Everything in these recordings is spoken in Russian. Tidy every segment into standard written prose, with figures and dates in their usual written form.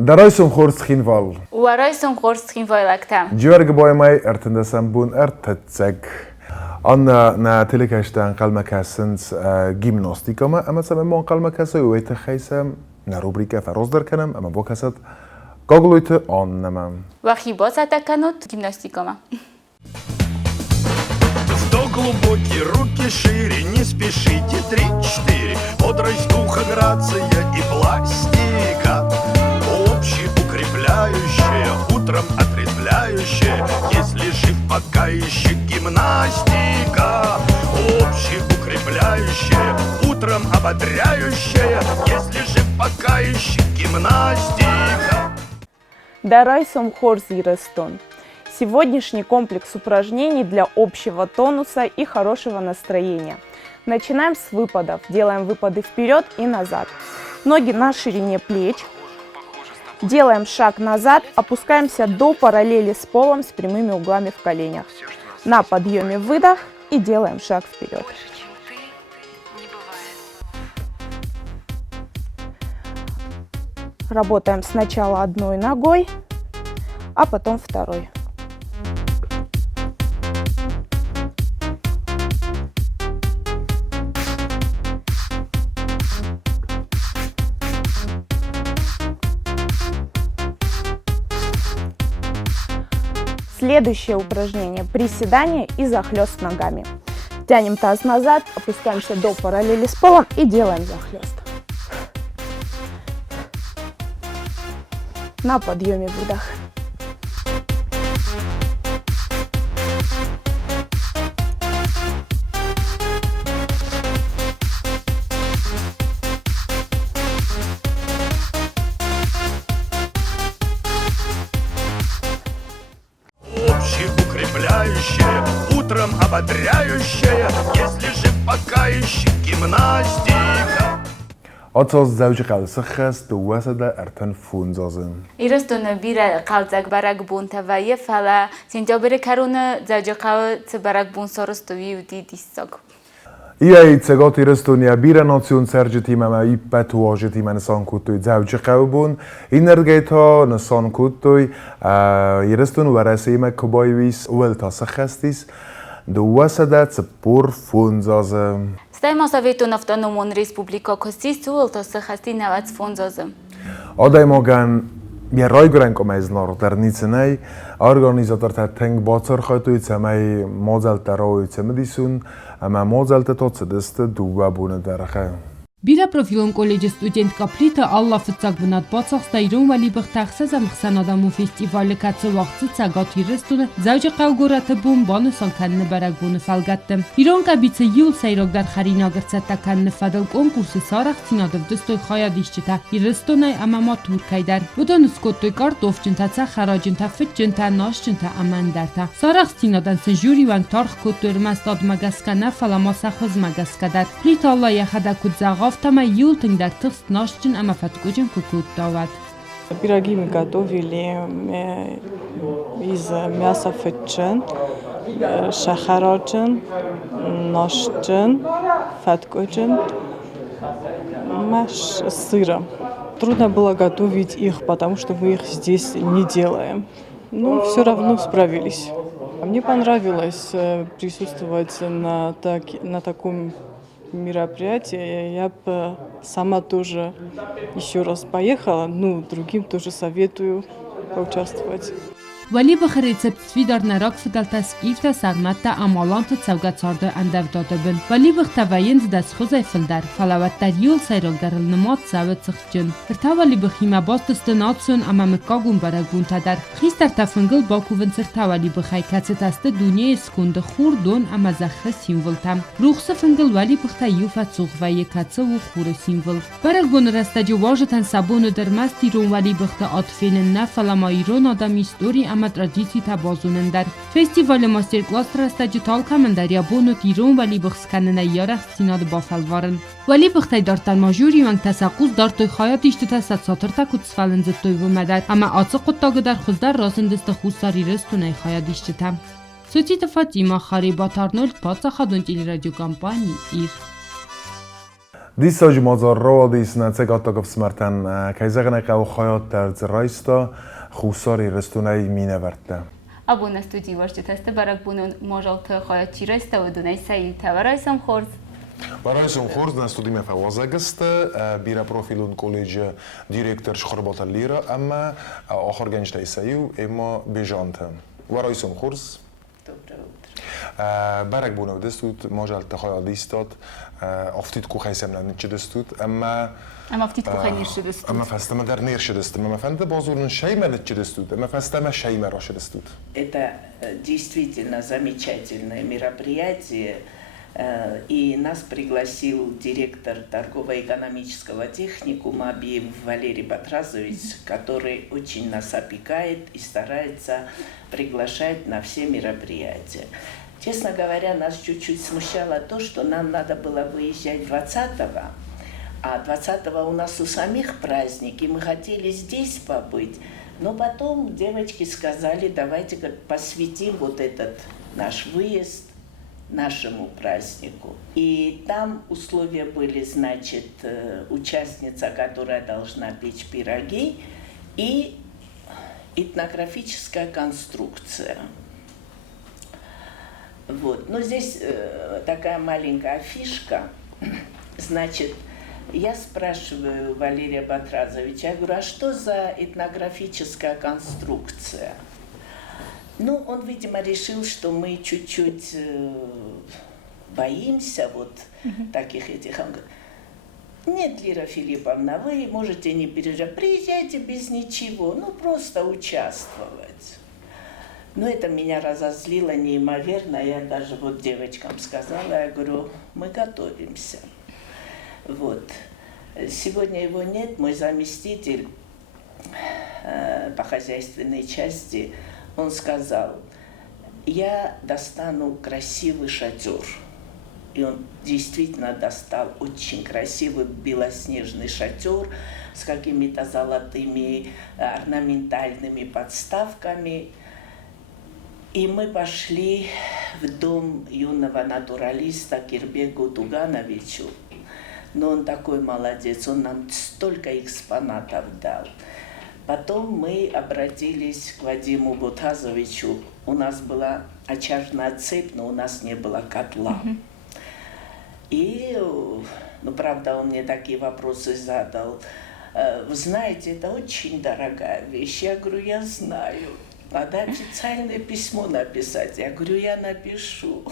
Дарайсом хорс хинвал. Уарайсом хорс хинвайлактам. Джорг боймай артендасам бун артцэг. Anna na telekesten qalmakasens gimnastikama ama sama mon qalmakasa uite khaysam na rubrika farozder kanam ama bokasat gogluyte annama. Вахи босатаканут гимнастикама. 100 глубокие, руки шире, не спешите, 3-4. Бодрость духа, грация и пластика. Общеукрепляющая, утром отрезвляющая. Если жив пока еще гимнастика. Общеукрепляющая, утром ободряющая. Если жив пока еще гимнастика. Дарайсом хорзи рестон. Сегодняшний комплекс упражнений для общего тонуса и хорошего настроения. Начинаем с выпадов. Делаем выпады вперед и назад. Ноги на ширине плеч. Делаем шаг назад, опускаемся до параллели с полом с прямыми углами в коленях. На подъеме выдох и делаем шаг вперед. Работаем сначала одной ногой, а потом второй. Следующее упражнение – приседание и захлест ногами. Тянем таз назад, опускаемся до параллели с полом и делаем захлест. На подъеме выдох. Общеукрепляющая, утром ободряющая. Если жив пока еще гимнастика. Atsos zawji qalsıkhas duwasada artan funzazın. Ирастона бира қалзак барак бун тавайе фала сентябрь каруна заджакау цбарак бун соростові уди диссаг. Iai tsegot irastonia bira nation sergeti mama ipet wajeti man sankutui zawji qawbun inergeto na sankutui iraston warasima kobayvis welta sakhastis duwasada tspur funzazın. Стаємо Совету Автономон Республика Костису, Алтоса Хастинавац Фонзозым. Adaymogan bir raygren komeznar ternicenay organizator tateng batsar khatoy tsamay model taroy tsamdisun ama model tatotsedest duwa bune darkha. Բիրա պրոֆիլոն կոլեջի ստուդենտ կապլիտը ալլա ֆծակ բնատ բացախստա իրոն վալի բղթախսազ ամխսան ադամու ֆեստիվալը կացը վաղցը ծագատ իրստունը զավջը կավգորատը բում բանը սանքան նբարակ բունը ֆալգատտը իրոն կաբիցը յուլ սայրոք դար խարին ագրցատական նվադալ կոնկուրսը սարախ ցինադով դստոյ խայադիշչտա իրստունայ ամամա թուրքայդար բուդոն սկոտոյ կարտով ջնտացա խարաջնտա ֆճնտա նաշջնտա ամանդարտա սարախ ցինադան սժուրի վան տարխ կոտոր մաստad մագասկանա ֆալամասա խոզ մագասկադար պլիտալլա яхадակուտ զաղ Автома юлтинг да тыст нашчин ама фаткучин кукуттават. Пироги мы готовили из мяса фетчен, шахароджен, нашчин, фаткучин, маш с сыром. Трудно было готовить их, потому что мы их здесь не делаем. Но все равно справились. Мне понравилось присутствовать на таком мероприятие. Я бы сама тоже еще раз поехала, другим тоже советую поучаствовать. ولی بخیر رецپت در نراک فدالتاس ایفتا سرمتا امالانت سوگاتسارده اندر داده بن ولی بختوایند دست خوزای فلدر فلاوت در یول سیراک در النمات سوت سخجن ارتاوالی بخیمه باز دستناتسون اما مکاگون برگ بونتا در خیست در تفنگل باکوون سرتاوالی بخی کچت است دنیا سکند خور دون اما زخه سیمولتم روخ فنگل ولی بختا یوفت سوغوی کچه و خور سیمول برگ بون رستجو واجتن سابون در مستی رون ولی بختا آتفین نفلما ایرون آدم ایستوری ترادیسی تبازونن در فستیوال ماستر کلاس ترستجی تالکامن در یابون و تیرون ولی بخسکنن یارخ سیناد بافلوارن ولی بختای دارتن ماجوری ونگ تساقوز دارتوی خایات ایشت تسات ساتر تا کتسفالن زدتوی بمدر اما آتسا قطاق در خوزدر راسن دست خوزداری رستونای خایات ایشت تم سوچی تفاتیما خاری با تارنولد پاتسا خادون تیلی رادیو کمپانی ایر Disza Mazarra, Disna Cegatag Smarten, Kaisernek a Hayat Rajsta, Huszari Restunai Mineverte. Abun na studii właśnie testy barak bunun może to choć ci resta u dunaj sai tavarajsam khorz. Barajsom Khorz na studime fawazagast, bira profilun college direktor Shkhorbat al-Lira, amma آخر گنج تایسیو اما بیجانتم. ورایسم خورس. برگ بونه دستود ماجال تخیل دیستاد. افتید کو خیسم نه چه دستود اما افتید کو خیلی نیر دستود. اما فستم در نیر دستم. اما فند بازورن شیء من چه دستود. اما فستم شیء مرا دستود. Это действительно замечательное мероприятие. И нас пригласил директор торгово-экономического техникума Абиев Валерий Батразович, который очень нас опекает и старается приглашать на все мероприятия. Честно говоря, нас чуть-чуть смущало то, что нам надо было выезжать 20-го, а 20-го у нас у самих праздник, и мы хотели здесь побыть. Но потом девочки сказали, давайте посвятим вот этот наш выезд нашему празднику. И там условия были, значит, участница, которая должна печь пироги, и этнографическая конструкция. Вот. Но здесь такая маленькая фишка. Значит, я спрашиваю Валерия Батразовича, я говорю, а что за этнографическая конструкция? Ну, он, видимо, решил, что мы чуть-чуть боимся вот таких этих. Он говорит, нет, Лира Филипповна, вы можете не переживать, приезжайте без ничего, ну, просто участвовать. Но это меня разозлило неимоверно, я даже вот девочкам сказала, я говорю, мы готовимся. Вот. Сегодня его нет, мой заместитель по хозяйственной части, он сказал, я достану красивый шатер. И он действительно достал очень красивый белоснежный шатер с какими-то золотыми орнаментальными подставками. И мы пошли в дом юного натуралиста Кирбеку Тугановичу. Но он такой молодец, он нам столько экспонатов дал. Потом мы обратились к Вадиму Бутазовичу. У нас была очажная цепь, но у нас не было котла. И, ну, правда, он мне такие вопросы задал. Вы знаете, это очень дорогая вещь. Я говорю, я знаю. Надо официальное письмо написать. Я говорю, я напишу.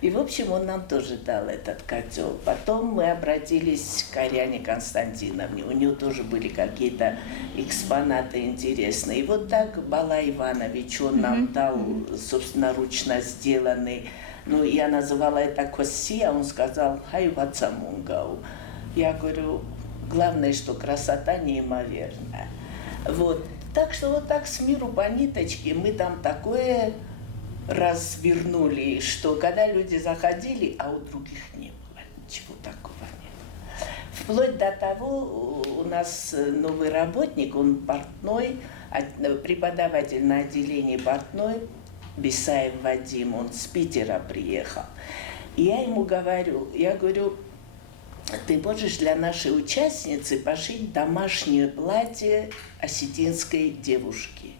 И, в общем, он нам тоже дал этот котел. Потом мы обратились к Ариане Константиновне. У нее тоже были какие-то экспонаты интересные. И вот так Балай Иванович, он нам дал собственноручно сделанный. Ну, я называла это коси, а он сказал хайвацамунгау. Я говорю, главное, что красота неимоверная. Вот. Так что вот так с миру по ниточке мы там такое развернули, что когда люди заходили, а у других не было, ничего такого нет. Вплоть до того, у нас новый работник, он портной, преподаватель на отделении портной, Бесаев Вадим, он с Питера приехал. И я ему говорю, ты можешь для нашей участницы пошить домашнее платье осетинской девушки.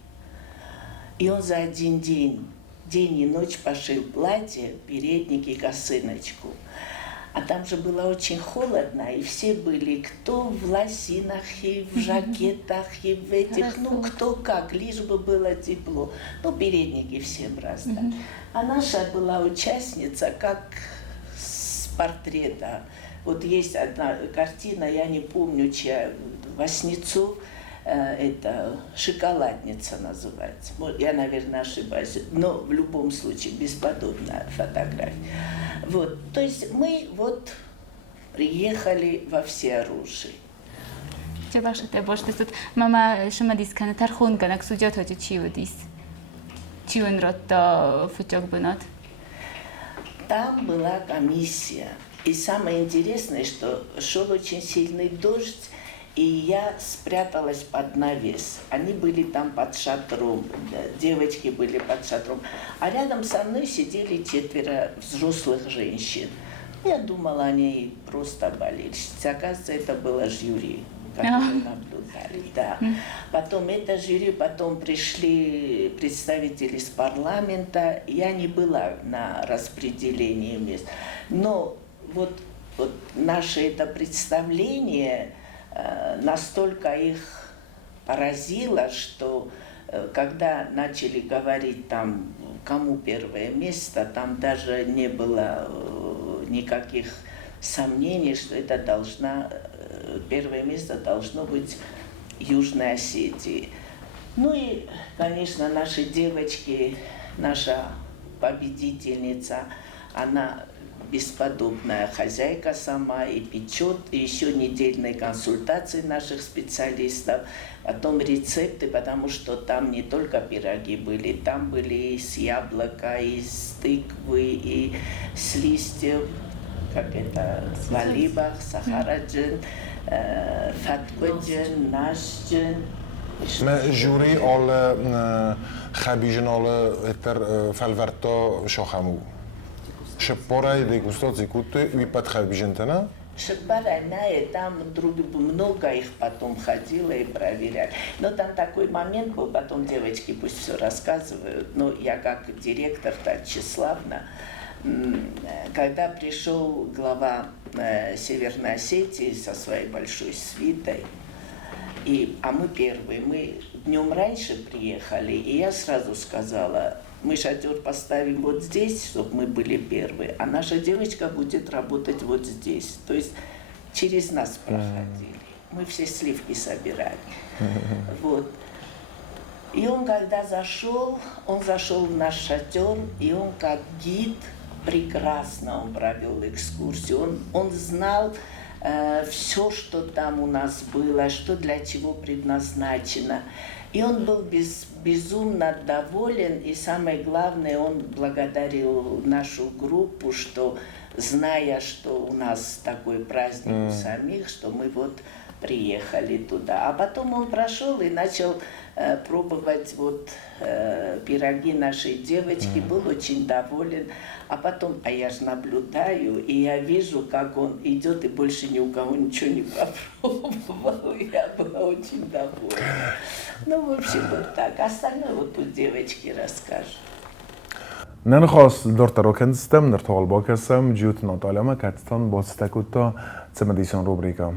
И он за один день и ночь пошил платье, передник и косыночку. А там же было очень холодно, и все были кто в лосинах, и в жакетах, и в этих, ну кто как, лишь бы было тепло. Ну, передники всем раздали. А наша была участница, как с портрета. Вот есть одна картина, я не помню, чья, Васнецов, это «Шоколадница» называется. Я, наверное, ошибаюсь, но в любом случае бесподобная фотография. Вот, то есть мы вот приехали во всеоружии. چه باشه باشه دست ماما شما دیس کنه تر خون کنه سوجات هاتی چی و دیس چی اون را تا فتوک بنات. Там была комиссия. И самое интересное, что шел очень сильный дождь, и я спряталась под навес. Они были там под шатром, девочки были под шатром. А рядом со мной сидели 4 взрослых женщин. Я думала, они просто болельщицы. Оказывается, это было жюри, которое наблюдали, да. Потом это жюри, потом пришли представители из парламента. Я не была на распределении мест. Но вот наше это представление настолько их поразило, что когда начали говорить там, кому первое место, там даже не было никаких сомнений, что это первое место должно быть Южной Осетии. Ну и, конечно, наши девочки, наша победительница, она бесподобная хозяйка сама и печет, и еще недельные консультации наших специалистов, потом рецепты, потому что там не только пироги были, там были и с яблока, и с тыквы, и с листьев, как это, валибах, сахараджин, фаткоджин, нашджин. جوری آل خبیجن آل اتر فالورتا شاخمو شپارای дегустации куты и под хабижентана. Шепарайная, там много их потом ходило и проверяли. Но там такой момент был, потом девочки пусть все рассказывают, но я как директор-то тщеславна, когда пришел глава Северной Осетии со своей большой свитой, а мы первые, мы днем раньше приехали, и я сразу сказала, мы шатер поставим вот здесь, чтобы мы были первые, а наша девочка будет работать вот здесь. То есть через нас проходили. Мы все сливки собирали. Вот. И он, когда зашел, в наш шатер, и он как гид прекрасно он провел экскурсию. Он знал все, что там у нас было, что для чего предназначено. И он был безумно доволен, и самое главное, он благодарил нашу группу, что, зная, что у нас такой праздник у самих, что мы вот приехали туда. А потом он прошел и начал пробовать пироги нашей девочки, был очень доволен. А потом, я же наблюдаю, и я вижу, как он идет и больше ни у кого ничего не попробовал. Я была очень довольна. Ну, в общем, вот так. Остальное пусть девочки расскажут. Нэн хос дортаро кэнстэм, нэртогол бокэсэм, джут ноталэма катстан боцтэкутто цэмэдисэн рубрика.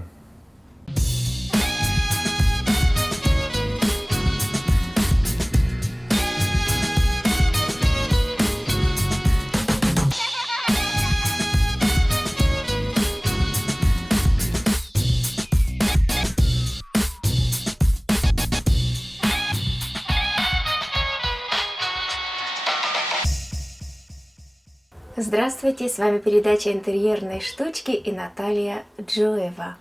Здравствуйте, с вами передача «Интерьерные штучки» и Наталья Джоева.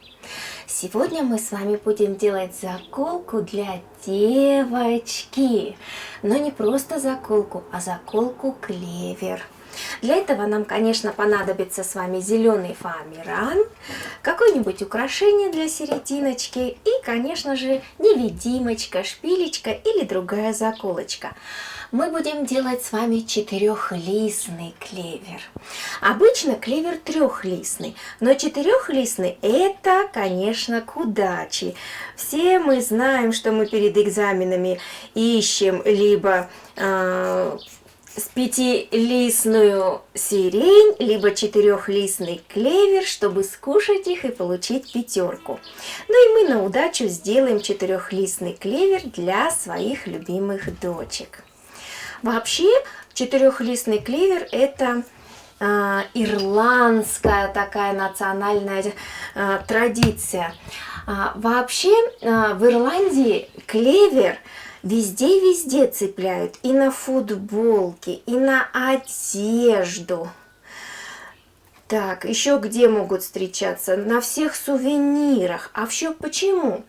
Сегодня мы с вами будем делать заколку для девочки. Но не просто заколку, а заколку клевер. Для этого нам, конечно, понадобится с вами зеленый фоамиран, какое-нибудь украшение для серединочки и, конечно же, невидимочка, шпилечка или другая заколочка. Мы будем делать с вами четырехлистный клевер. Обычно клевер трехлистный, но четырехлистный это, конечно, к удаче. Все мы знаем, что мы перед экзаменами ищем либо пятилистную сирень, либо четырехлистный клевер, чтобы скушать их и получить пятерку. Ну и мы на удачу сделаем четырехлистный клевер для своих любимых дочек. Вообще, четырехлистный клевер это ирландская такая национальная традиция. Вообще, в Ирландии клевер везде цепляют, и на футболке, и на одежду. Так, еще где могут встречаться? На всех сувенирах. А все почему?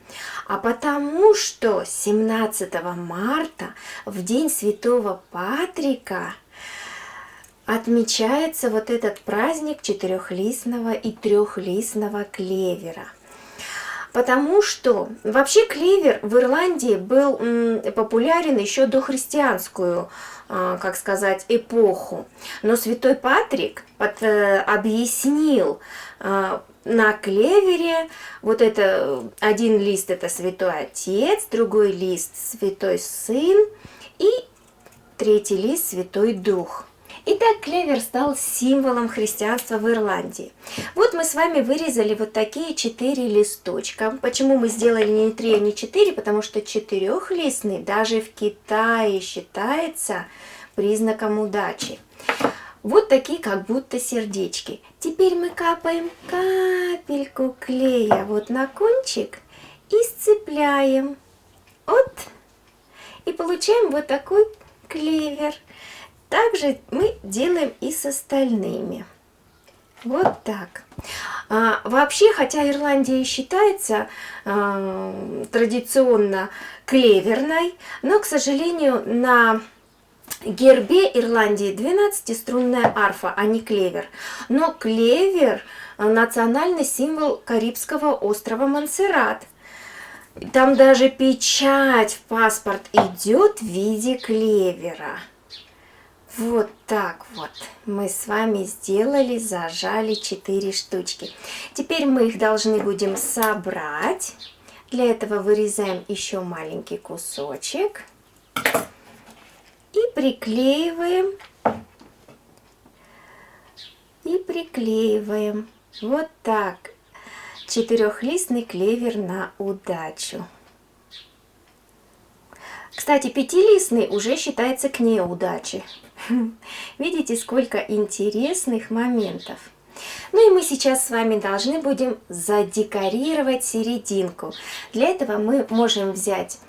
А потому что 17 марта, в день Святого Патрика, отмечается вот этот праздник четырехлистного и трехлистного клевера. Потому что вообще клевер в Ирландии был популярен еще до христианскую, как сказать, эпоху. Но святой Патрик объяснил на клевере, вот это один лист это Святой Отец, другой лист Святой Сын и третий лист Святой Дух. Итак, клевер стал символом христианства в Ирландии. Вот мы с вами вырезали вот такие 4 листочка. Почему мы сделали не 3, а не 4? Потому что 4-листный даже в Китае считается признаком удачи. Вот такие как будто сердечки. Теперь мы капаем капельку клея вот на кончик и сцепляем. Вот. И получаем вот такой клевер. Также мы делаем и с остальными. Вот так. Вообще, хотя Ирландия считается традиционно клеверной, но, к сожалению, на гербе Ирландии 12-струнная арфа, а не клевер. Но клевер – национальный символ Карибского острова Монсеррат. Там даже печать в паспорт идет в виде клевера. Вот так вот мы с вами сделали, зажали 4 штучки. Теперь мы их должны будем собрать. Для этого вырезаем еще маленький кусочек. И приклеиваем. И приклеиваем. Вот так. 4-листный клевер на удачу. Кстати, 5-листный уже считается к неудаче. Видите, сколько интересных моментов. Ну и мы сейчас с вами должны будем задекорировать серединку. Для этого мы можем взять,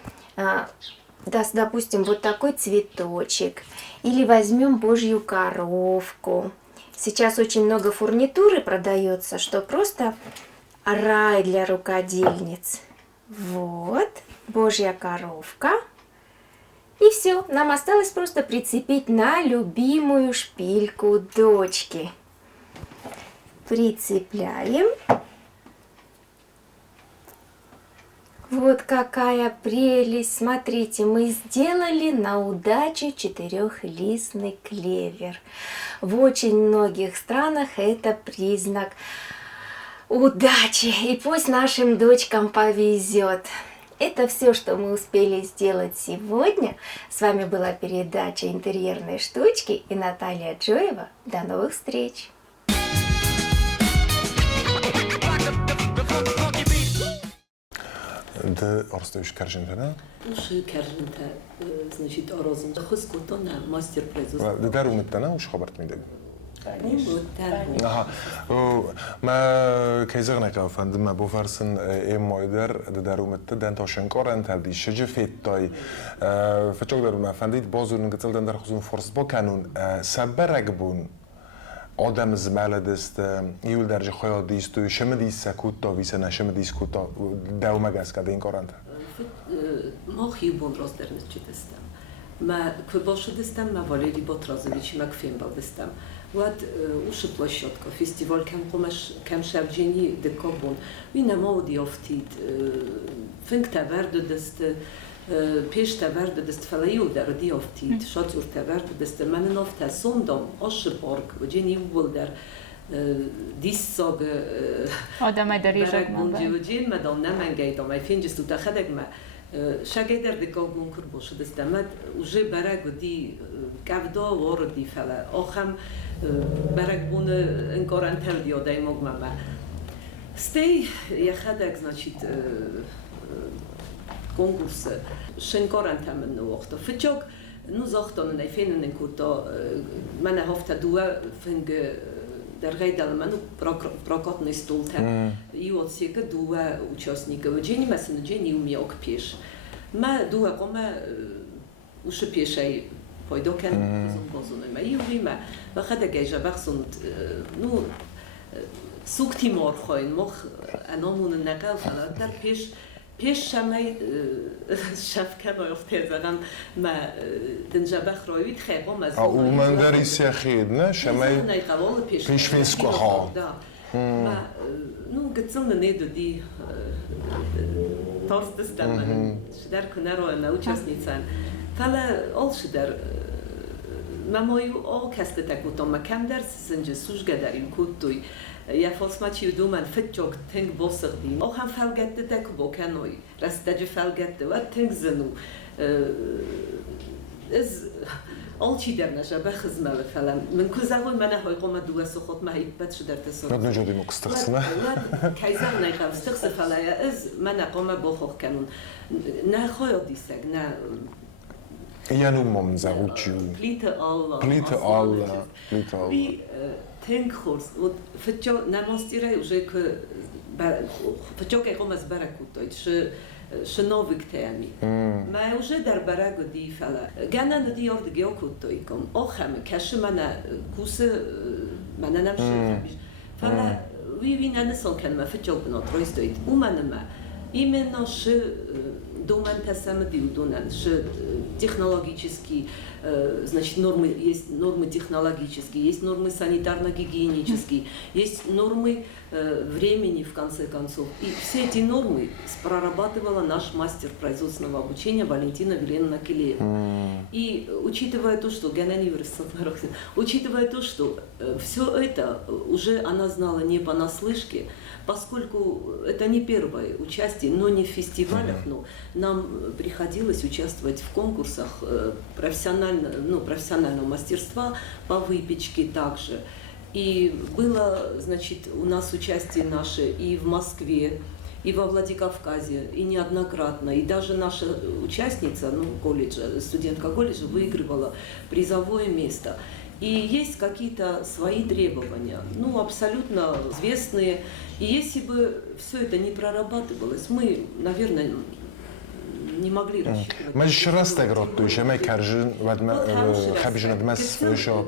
допустим, вот такой цветочек. Или возьмем Божью коровку. Сейчас очень много фурнитуры продается, что просто рай для рукодельниц. Вот, Божья коровка. И все, нам осталось просто прицепить на любимую шпильку дочки. Прицепляем. Вот какая прелесть! Смотрите, мы сделали на удачу 4-листный клевер. В очень многих странах это признак удачи. И пусть нашим дочкам повезет. Это все, что мы успели сделать сегодня. С вами была передача «Интерьерные штучки» и Наталья Джоева. До новых встреч! Да, Орстович Каржентена? Уши Каржента, значит, Орозин. Хускутона, мастер производства. Да, дару меттана, уж хабарт мидег. ما كيزغ نقاو فندم ما بوفرسن ام مايدر دارو مت دان تاشنکار انت دی شجه فیتای فچوک دارو ما فندید بازون قتل دان در خصوص فرصت با کنون سبرگ بون آدم زمال دست یول درجه خیال دیست و شم دیست سکوتا ویسه نشم دیست کوتا داو مگس کده این کار انت ما خیبون راز در نچه دستم ما که باشه دستم ما والدی با ترازویچی ما کفیم با دستم واد وش площадка фестиваль كم شبجيني دكابون وين ما وديافتيد فنك تبرد دست پیش تبرد دست فلیو در دیافتید شاتور تبرد دست من نافت سوندم آش پارک و جنی ول در دیس ساگ آدم داری برگ بونجی و جین مدام نمنگیدم ای فینجستو تخدق ما شاگه در دکابون کر باشه دست مد وجه برگ و دی کفدا واردی فلا آخم برگ بون انکارنتل دیادای مگمم ستی یخدق значит конкурс шенкоранта мен вахта фичок ну захтан на фенен кута мене хафта дуа финг der гайдал мену прокатный стол там и вот сега дуа участника вджени месен джени умяк пеш ма дуа кома уш пешай пойдокен зумбозун ма юрима ва хада гайжа бахсунд ну суктимор khoin moch anomun naqal fala der pеш پیش شمای شفکه نایفته زدم ما دنجابخ روید خیابان مزون. او من داری سیاخید نه شمای پیش فیسکو ها. ما نو قتلنا ندو دی торстыстаман шидар кунароена участницан фала ол шидар мамою ол кастетак утом макам дерс синже сужгадарим куттуй я фосмачи думан фитчок тинг босырдим о хам фалгаттетак боканой растаджи фалгатте ва тинг зину از آلچی در نشه به خدمت فلان من کجاوی من هایی قوم دو سخت ماهی بد شده تصور. ند نجودی مقصدخسنه. کایزر نیخوام استخس فلای از من قوم بخور کنون نه خواهد دیسک نه. یعنی مم زاوچیو. پلیت آلا. پلیت آلا. پلیت آلا. بی تنگ خورس و فتجا نماستیره وجه که فتجا که قوم از برکوتای شنوک تیمی. ما وجه در برگ دی فلا. گنا ندی یارد گیاه کوتای کم. آخرم کاش من کوس من نمیشه. فلا وی ننسان کنم فتجا بنا ترایستوید. او من ما ایمناش دومن تسمه دیودونن. ش технологические, значит, нормы, есть нормы технологические, есть нормы санитарно-гигиенические, есть нормы времени, в конце концов. И все эти нормы прорабатывала наш мастер производственного обучения Валентина Веленовна Килеева. И учитывая то, что учитывая то, что все это уже она знала не понаслышке, поскольку это не первое участие, но не в фестивалях, но нам приходилось участвовать в конкурсах профессионального мастерства по выпечке также. И было, значит, у нас участие наше и в Москве, и во Владикавказе, и неоднократно. И даже наша участница, колледжа, студентка колледжа, выигрывала призовое место. И есть какие-то свои требования, абсолютно известные. И если бы все это не прорабатывалось, мы, наверное, не могли рассчитывать. ما شرست تجربت تویشه ما کرجن ود ما خبیجن دمس وشو.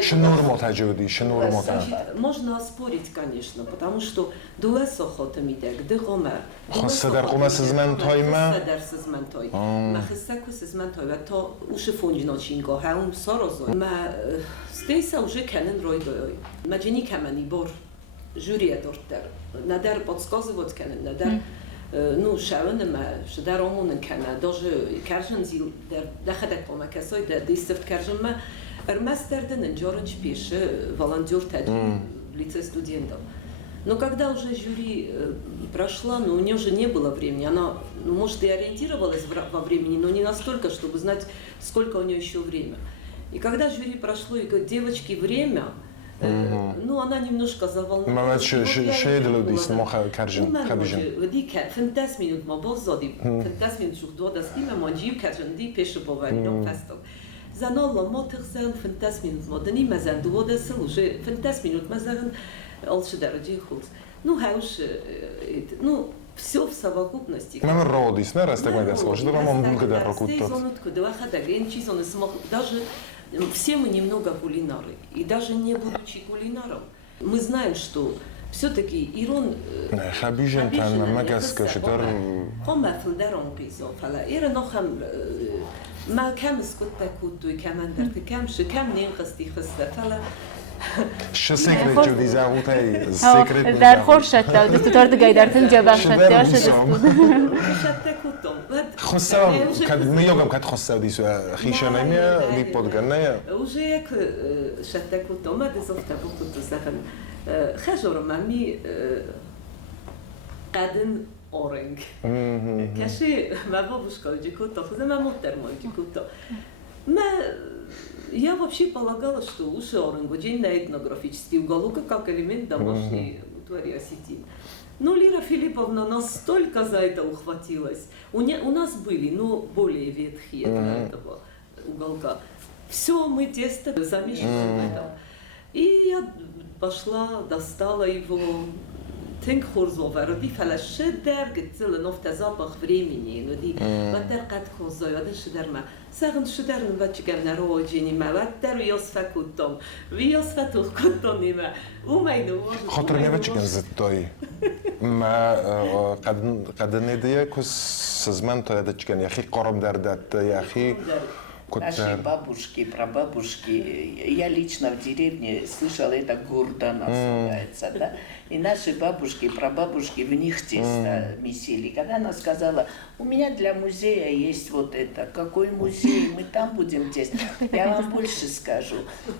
شنور متجودی شنور متجودی. Можно спорить, конечно, потому что дуэс охотами так, дегомер. خاصة در قوم سزمن تایمه. خاصة در سزمن تای. ما خسته که سزمن تای و تا اوش فونجنا چینگاه هم سرازای. ما استیسا اوش کنن روی دای. ما جنی کمانی بار جوری دارتر. ندر подсказывать کنن ندر. شاون ما شدار آمون کنه داج کرجن زیل در خدمت ما کسای در دیستفت کرجن ما ارمستردن انجارنج پیش волонтер تدريب лице студентов. Но когда уже жюри прошла, у нее уже не было времени, она, может, и ориентировалась во времени, но не настолько, чтобы знать, сколько у нее еще время. И когда жюри прошло и говорит, девочки, время, она немножко заволновалась. شاید لودیست ما کرجن خبیجن. ودی 15 минут ما باز دادیم. 15 минут شو دو دستیم ما جیو کرجن دی پیش باوری فستم. زنال ما تخزن 15 минут ما دنی مزن دو دستم وجه 15 минут مزن алчи дороги хулс. Хауш, все в совокупности. Мы родились, не раз так мы сказали, что мы можем быть даже ракутот. Даже все мы немного кулинары, и даже не будучи кулинаром, мы знаем, что все-таки Ирон. Хабижен там магаска шдар. Хома филдарон пизо, фала. Ирон охам ما كم اسكت تكود وكمان درت كم شو كم نينقصتي خسته فلا شو سكرت جودي زاوتاي سكرت در خورشت لو دست تارد گایدارتن جبر شد داشت خسته كد ميوغم كد خسته دي سو خيشانه ميا دي بودغنه وجه يك شتكوتو ما دزفتا بوكوتو سخن خجور مامي قدم Оренг. Каши, ма бабушка удикуто, ма мутер мой удикуто. Я вообще полагала, что уши оренга день на этнографический уголок, как элемент домашней утвари осетин. Но Лира Филипповна настолько за это ухватилась. У нас были, более ветхие для этого уголка. Все, мы тесто замешивали в этом. И я пошла, достала его. Тинг хорзовер, ди фалаше дерг целенофта запах времени, ди ватер кат хозой, ватер шдерма. Сагн шдерн вачгем на родине, ватер йосфакутом, виосфатухкутонима. Умайну. خاطر نبچگن زدای. ما قد ندیه کس سزمان تا دچگن یخی قرم دردت یخی. Наши бабушки, прабабушки, я лично в деревне слышала, это гурда называется, да? И наши бабушки, прабабушки в них тесто месили. Когда она сказала, у меня для музея есть вот это. Какой музей? Мы там будем тесто. Я вам больше скажу.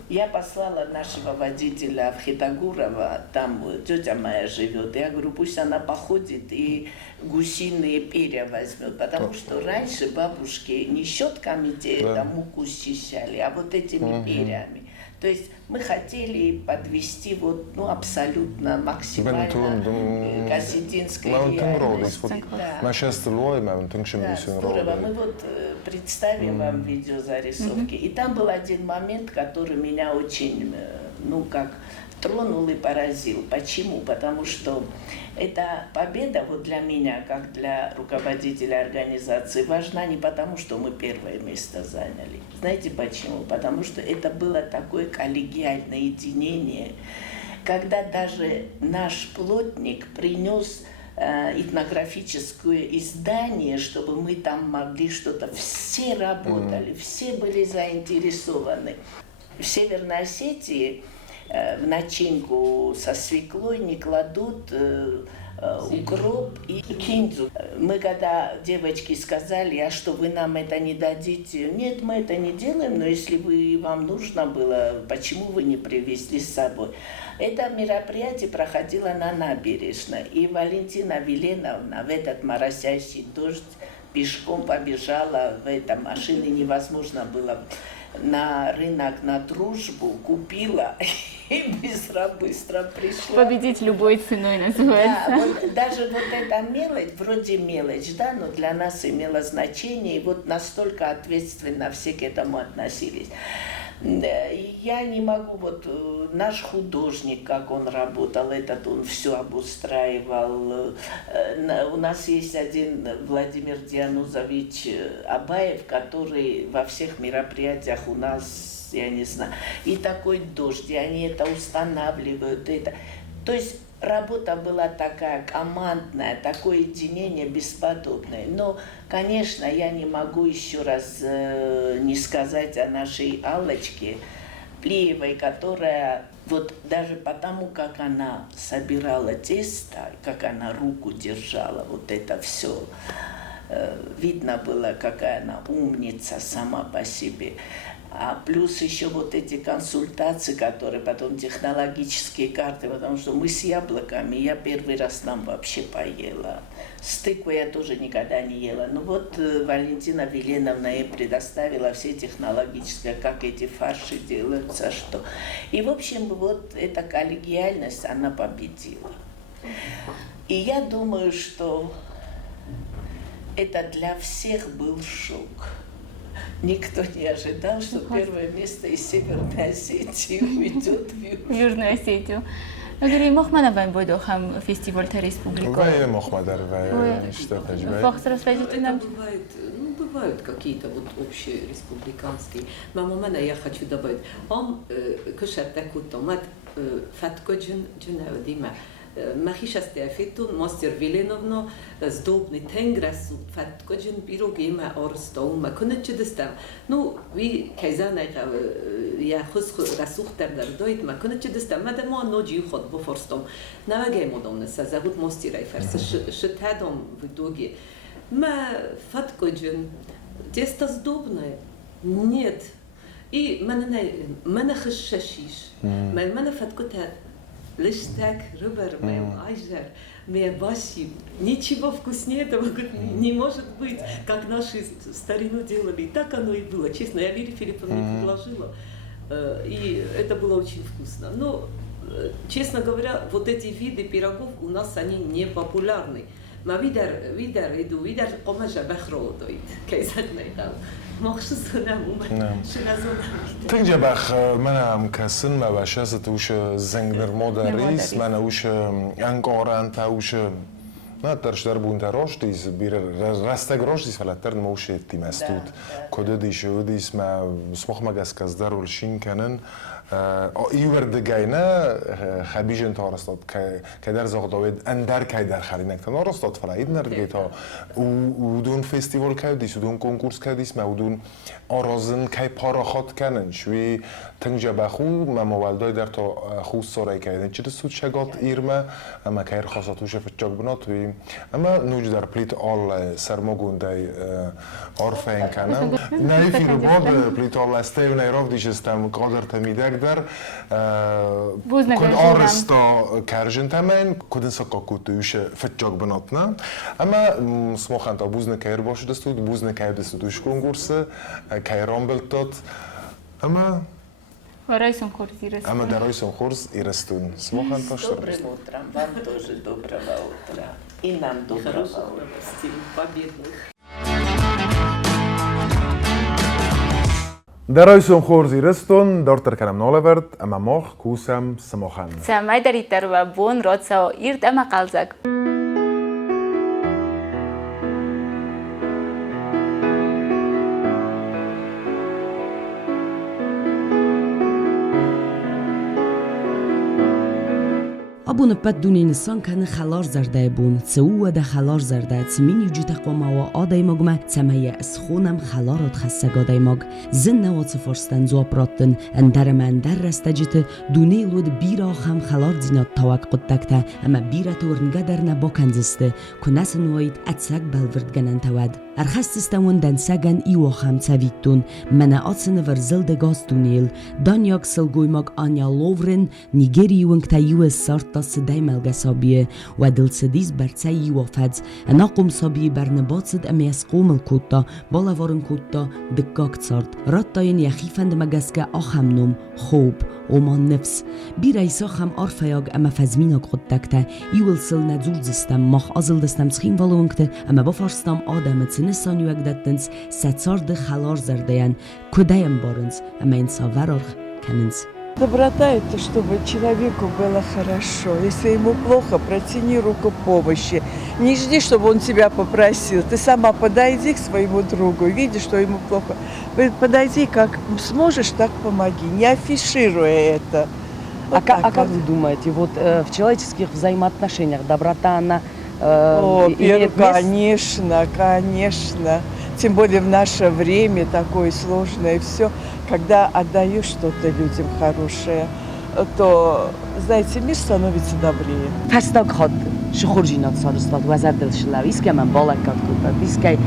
Я послала нашего водителя в Хитагурово, там тетя моя живет. Я говорю, пусть она походит и гусиные перья возьмет. Потому что раньше бабушки не щетками муку счищали, а вот этими перьями. То есть мы хотели подвести вот, ну, абсолютно максимально к осетинской реальности. Да, здорово. Мы вот представим вам видеозарисовки. И там был один момент, который меня очень, ну, как тронул и поразил. Почему? Потому что эта победа вот для меня, как для руководителя организации, важна не потому, что мы первое место заняли. Знаете почему? Потому что это было такое коллегиальное единение, когда даже наш плотник принес этнографическое издание, чтобы мы там могли что-то... Все работали, все были заинтересованы. В Северной Осетии в начинку со свеклой не кладут укроп и кинзу. Мы когда девочки сказали, а что вы нам это не дадите? Нет, мы это не делаем, но если вам нужно было, почему вы не привезли с собой? Это мероприятие проходило на набережной, и Валентина Веленовна в этот моросящий дождь пешком побежала, в этой машине невозможно было, на рынок на Дружбу, купила и быстро пришла. Победить любой ценой называется. Да, вот, даже вот эта мелочь, вроде мелочь, да, но для нас имела значение, и вот настолько ответственно все к этому относились. Я не могу, вот наш художник, как он работал, этот он все обустраивал. У нас есть один Владимир Дианузович Абаев, который во всех мероприятиях у нас, я не знаю, и такой дождь, и они это устанавливают. То есть работа была такая командная, такое единение бесподобное. Но, конечно, я не могу еще раз не сказать о нашей Аллочке Плиевой, которая вот даже потому, как она собирала тесто, как она руку держала, вот это все, видно было, какая она умница сама по себе. А плюс еще вот эти консультации, которые потом технологические карты, потому что мы с яблоками, я первый раз там вообще поела. С тыквой я тоже никогда не ела. Но вот Валентина Веленовна ей предоставила все технологические, как эти фарши делаются, что. И, в общем, вот эта коллегиальность, она победила. И я думаю, что это для всех был шок. Никто не ожидал, что первое место из Северной Осетии уйдет в Южную Осетию. اگر مخمنه باید بودو هم فستیوال تا республика. Вай мохмадар, вай что тажбай. Бывают какие-то вот общие республиканские. Мама мене я хочу добавить. Он кушать утомат фаткоджин джунеодима. Махишасте афетун мастер Веленовно сдобный тенграсу фаткоджин пирогима орстоума конечедестам. Ну ви кайзана я хус расухтар дойт ма конечедестам мадама ноджи ход бофорстом. Навагемодомне са загут мастирай фарс шитадом в итоге. Ма фаткоджин тесто сдобное. Нет. И мене хашашиш. Мене фаткотат. Лишь так, рыбер, моим айжер, моя баси, ничего вкуснее этого не может быть, как наши старину делали. И так оно и было. Честно, я Лире Филипповне предложила, и это было очень вкусно. Но, честно говоря, вот эти виды пирогов у нас, они не популярны. ما ویدر ایدو ویدر قماش بخرو دوید کیسات نیدم مخصوص کنم تنجا بخ من هم کسن ما باشد توش زنگنر مادریس من اوش انگارن تا اوش نه درش در بونده راشتیز بیر رستگ راشتیز فلاتر نموشه تیمستود کده دیشه ودیس ما سمخ مگس کز در ولشین کنن ایور دگینه خبیجن تارستاد که در زغداوید اندر که در خرینک تنارستاد فلاید نردگی تا ودون فستیوال کردیس ودون کنکورس کردیس ما ودون آرازن که پاراخات کنن شوی تنجا بخو ما موالدای در تا خوز سرای کردن چه سود شگات ایرما اما که ایر خاصاتوش فتجاق بناتوی اما نوج در پلیت آل سرمگون دای آرفین کنم نایفی رو باد پلیت آل استیو نیراف دیشستم قادر تمیدک در کد آرستا کرجن تمین کدن سکا کتویش فتجاق بناتنا اما سموخن تا بوزن که ایر باشد استود بوزن که ایر دستودوش کنگورسه که ایران بلتاد اما Райсон Хорс Ирестун. Ама да Райсон Хорс Ирестун. Смохан то что? Добрым утром, вам тоже доброго утра. И нам доброго утра. Победных. Derayson Horz Irestun, dorter kanam nolevert, ama moch kusam samochan. Samay daritar va bon rotsa irt ama qalzak. ابون پد دونین سان کنه خلار زرده بون سو ده خلار زرده سمینی جوت قوما و آدای مگمه سمیه از خونم خلارات خسگادای مگ زن نوات فرستن زواب راتن اندر من در رستجت دونی لود بیرا خم خلار زینات توقع تکته اما بیرت ورنگدر نبا کنزسته کنس نوید اتسک بلورد گنن تود ارخستستون دن سگن ایو خم تویتون من آتسن ورزل دگاز دونیل دانیاک سلگوی مگ آنیا لورن نیگری ونگ تایو سارت صدای ملگسابیه و دلسدیز برچه وافد ناقم صابی برنباتد امیس قوم الکوتا بالا وارن کوتا دکاک صارد راتاین یخیفند مگسکه آخم نوم خوب اومان نفس بیرایسا خم آرفیاگ اما فزمیناگ خود دکته ایول سل نزول زستم ماخ آزل دستم سخیم والونگته اما بفارستم آدم تنسان یوگ دتنس ستسارد خلار زردین کدایم بارنز اما انسا ورارخ کننز Доброта – это чтобы человеку было хорошо. Если ему плохо, протяни руку помощи. Не жди, чтобы он тебя попросил. Ты сама подойди к своему другу, видишь, что ему плохо. Подойди, как сможешь, так помоги, не афишируя это. Вот как вы думаете, вот в человеческих взаимоотношениях доброта, она Конечно, конечно. Тем более в наше время такое сложное все. Когда отдаешь что-то людям хорошее, то, знаете, мир становится добрее. فستاق خود شخورجینات سارستاد وزر دلشلاوی است که من بالکات کرداد است که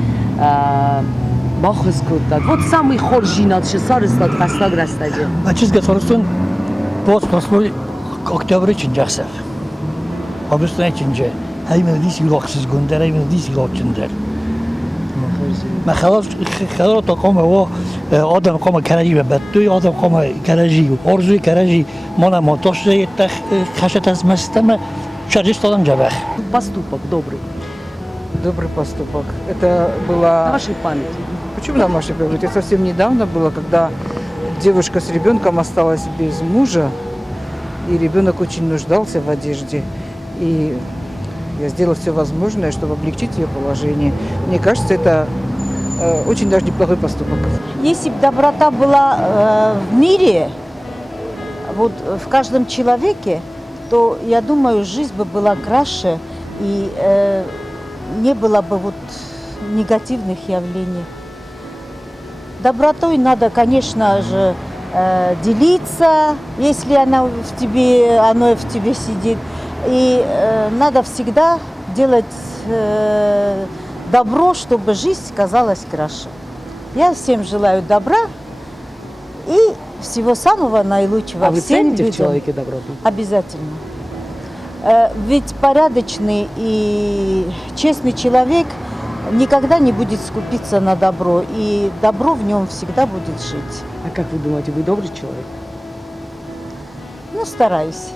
باخز کرداد вот самый خورجینات سارستاد فستاق رستاجه Мачизга сарыстан боз прослой октябрь için жақсы. Август içince. Hayme disi loqsiz gönder, hayme disi loqçındır. ما خلاص تقوم هو آدم قام کرجی و بدوی آدم قام کرجی و آرزوی کرجی مانا ماتاش زیت خشت از مستم شرجش دادم جبه. Поступок добрый. Добрый поступок. Это было... На вашей памяти. Почему на вашей памяти? Это совсем недавно было, когда девушка с ребенком осталась без мужа, и ребенок очень нуждался в одежде. И я сделала все возможное, чтобы облегчить ее положение. Мне кажется, это очень даже неплохой поступок. Если бы доброта была в мире, вот в каждом человеке, то, я думаю, жизнь бы была краше и не было бы вот негативных явлений. Добротой надо, конечно же, делиться, если оно в тебе сидит. И надо всегда делать добро, чтобы жизнь казалась краше. Я всем желаю добра и всего самого наилучшего. А вы всем цените людям. в человеке доброту? Обязательно. Ведь порядочный и честный человек никогда не будет скупиться на добро, и добро в нем всегда будет жить. А как вы думаете, вы добрый человек? Ну, стараюсь.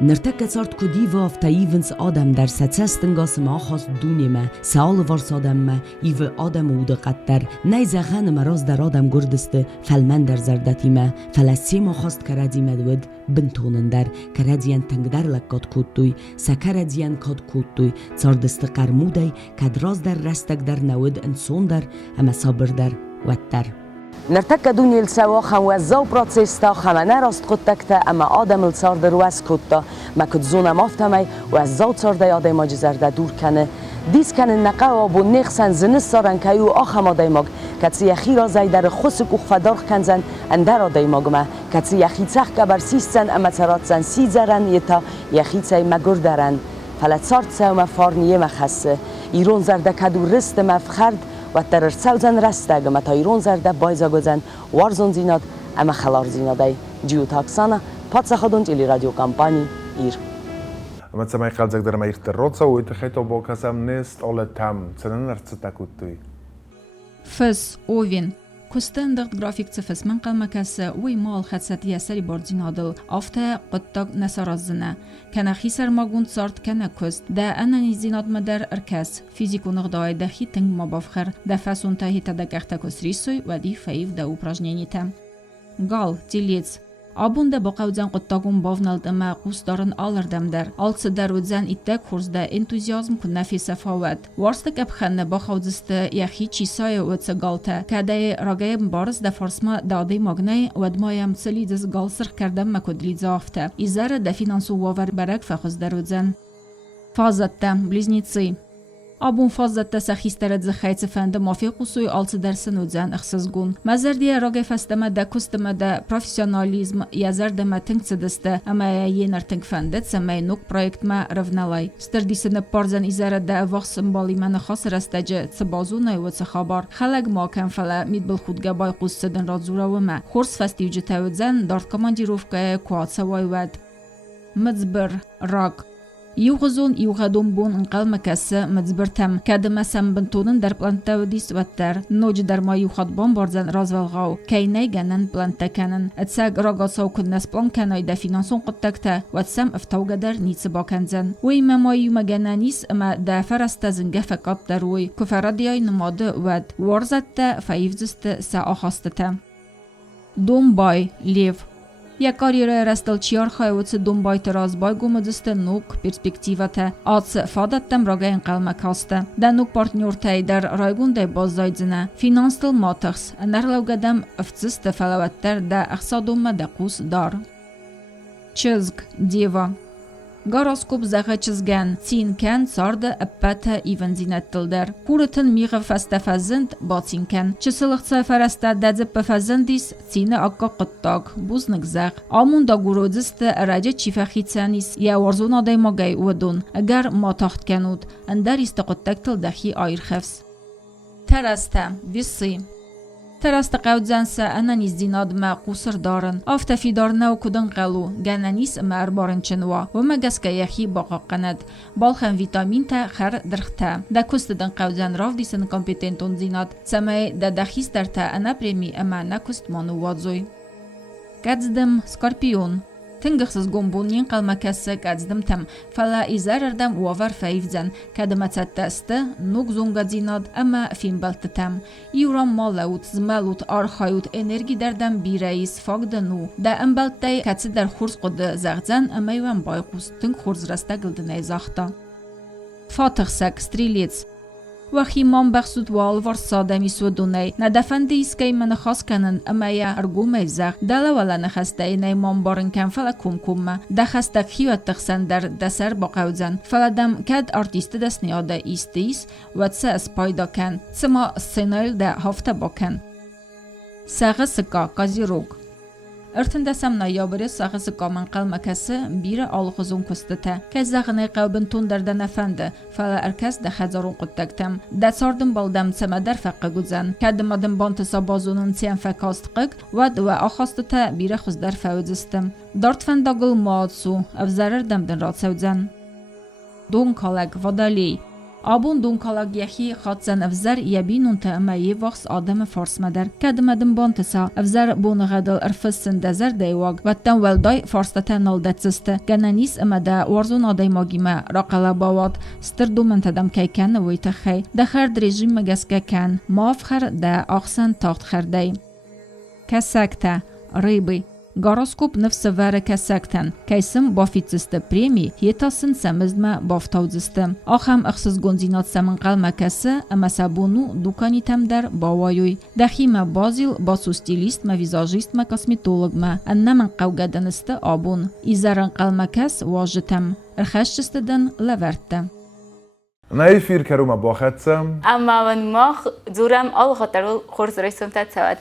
نرتکه سارت کدی و افتاییونس آدم در ستستن گاسم آخاست دونیمه سال وارس آدمه ایو آدم او دقتر نیزه خان مراز در آدم گردسته فلمن در زردتیمه فلسیم آخاست کردیمه دود بنتونن در کردیان تنگدر لکات کودتوی سکردیان کاد کودتوی ساردست قرمودی کدراز در رستک در نود انسون در اما صابر در وتر نرتك دوني السوا خوازو بروتسيستا خمنا راست قطكتا اما آدم الصار درواز كتا ما كتزونا مافتمي وازو صار دي آدم ماجزرده دور کنه دیس کنه نقا و نخسن زنس سارن کیو آخم آدم کسی یخی را زیدر خسک و خفدار کنزن اندر آدم ما کسی یخی تخ کبر سیستن اما تراتزن سیزرن یتا یخی تی مگر درن فلت سارت سو مفارنیه مخصه ایرون زرده کدو رست مفخرد و ترر سوزن رسته ما تا ایرون زرده بایزا گزن وارزون زیناد اما خلار زیناده جیو تاکسانا پاتس خودون جلی رادیو کمپانی ایر اما تسمعي خالزك در ما يخترروتسا ويتخيطو بوكاسام نست أولا تام تسنن ارتستا كوتوي فس اوين كستندرد جرافيك تفس من قلمكاس وي مال خدست يسري بوردزينادل افتا قطاق نسرازنا كان خيسر ماغون صارت كان كست دا انني زيناد مدر اركاس فيزيكو نغداي دخي تنگ مبافخر دا فاسون تاهي تدقختا كسريسوي ودي فايف دا упражненита гал тилец Abunda boqavzan qottagum bovnald ama qusdarin alırdamdar. Altsıdar udzan ittak xurzda entuziyazm kun nafisa fawad. Warstak abxanna boqavzista yaxi chisaya utsa galta. Kaday ragayam barz da farsma dadi magnay wadmayam tsalidzis galsir kardam makudlidza afta. Izara da finansu wavar barak faxuzdar udzan. Fazatta близнецы. Abun fazlatta saxistarad zakhaytsa fanda mafiqusuy altı dersin udzan ixsizgun. Mazardiya ragay fastama da kustama da professionalizm yazardama tingtsidista ama yenar tingfandat samay nuk projektma ravnalay. Stardisina parzan izara da vax symboli mana khas rastaja tsabazunay wa tsahabar. Khalag ma kan fala midbil khudga bay qussadan radzurawma. Khurs fastivji tawdzan dart komandirovka kwatsa waywad. Madzbir rak يوغزون يوغادون بون انقل مكاسة مدزبرتم كادما سم بنتونن در بلانتا وديس واتر نوج در ما يوخاد بومبارزن رازوالغاو كيناي جنن بلانتا كانن اتساق راغاسو كناس بلان كاناي دا فينانسون قدتكتا واتسام افتوغا در نيتس باكنزن ويما ما يوما جنانيس اما دا فرستا زنگه فقط دروي كفرادياي نماد ود وارزتا فايفزست سا آخاستتا دوم باي ليف Я карьера растал чиархайвуцы думбай теразбай гумадысты нук перспективата ацы фадаттам рагайн қалмакаста. Да нук партнёртай дар райгундай базайдзина. Финанстыл матахс, нарлаугадам вцысты фалаваттар да ахсадумма да қус дар. Чызг, дева. Гороскоп заға чызган, цинкан сарды аппата иванзинаттылдар. Курытын миғы фастафазынд бацинкан. Чысылықца фараста дадзып пафазындис, цины акка қыттаг, бузнык зақ. Амунда гуродзысты раджа чифахицанис, я варзун адай магай уадун, агар матахт кануд, андар исты қыттактыл дахи айрхевс. Тараста, весы. Тараста қавдзанса ананис динадма қусыр дарын. Афта фидарнау кудын қалу, гананис мар барынчынва. Вама гаска яхи баqa қанад. Балхан витамин та хар дырхта. Да кустыдын қавдзан равдисын компетентун динад. Самай да дахистарта ана преми ама на кустману вадзой. Гадздым скорпион. Тынгықсыз гомбунин қалмакасы гадздым там. Фала изарардам уавар фаивзан. Кадымацаттасты нук зунгадзинад ама финбалты там. Иурам малаут, змалут, архайут энерги дардам бирайис фагдану. Да амбалтай каци дар хурз қуды зағдзан ама юан байқус. Тынг хурз раста гылдынай зақта. Фатықсак, стрелец. وخیمان بخشود وال ورساده میسودونی ندفنده ایسکای من خاص کنن اما یا ارگومه زخ دل ولا نخسته نیمان بارن کن فلا کم دخسته خیوت تخسن در دسر باقوزن فلادم کد آرتیست دست نیاده ایستیس و تسه اسپایدا کن سما سنایل ده هفته باکن ساقه سکا قازیروگ ارتندسم نایابری ساقه سکا من قلمکسه بیر آلغزون کستته که زغنه قوبن تون در دنفنده فلا ارکس ده خزارون قدتکتم ده ساردم بالدم سمه در فقه گوزن که دمادم بانتسا بازونن سیم فکاست قگ و آخاسته بیر خوز در فوزستم دارت فنداگل مادسو افزرر دمدن راد سوزن دون کالک ودالی آبون دون کالاگ یخی خاطزن افزر یبینون تا اما یه وقت آدم فارس مدر کدمدن بانتسا افزر بون غدل ارفسن دزر دیواگ و تن ولدای فارستا نالدت زسته گنانیس اما دا ورزون آدای ماگیمه راقلا باواد ستر دومن تدم که کن ویتخی دخرد رژیم مگسکه کن ماف خر دا آخسن تاخت خردی کسکتا ریبی گاروسکوپ نفس وره کسکتن کیسم بافیتسته پریمی هیتاسن سمزدما بافتاوزستم آخم اخصص گنزینات سمنقل مکسه اما سابونو دوکانی تم در باوایوی دخیم بازیل باسو ستیلیست ما ویزاجیست ما کاسمیتولوگ ما انمن قوگدنسته آبون ایزارن قلمکس واجتم ارخشتستدن لورته نای فیر کروما باخدسم اما من ماخ زورم آل خاطر خورز رسون تد سواد